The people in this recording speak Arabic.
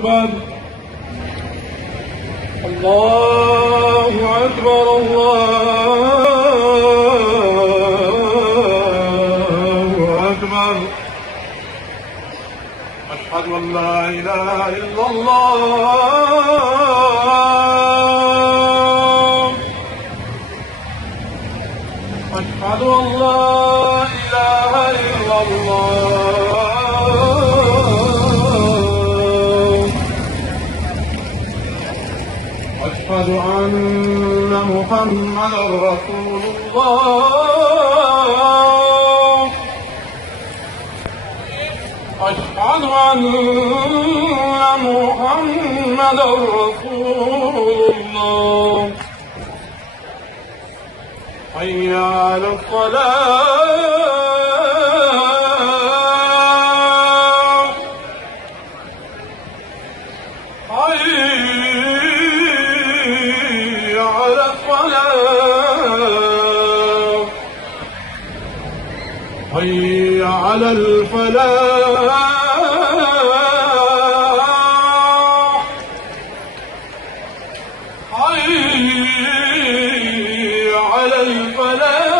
أكبر الله أكبر الله أكبر أشهد أن لا إله إلا الله أشهد أن لا إله إلا الله أشهد أن محمدا رسول الله أشهد أن محمدا رسول الله حي على الصلاة حي على الصلاة حي على الفلاح حي على الفلاح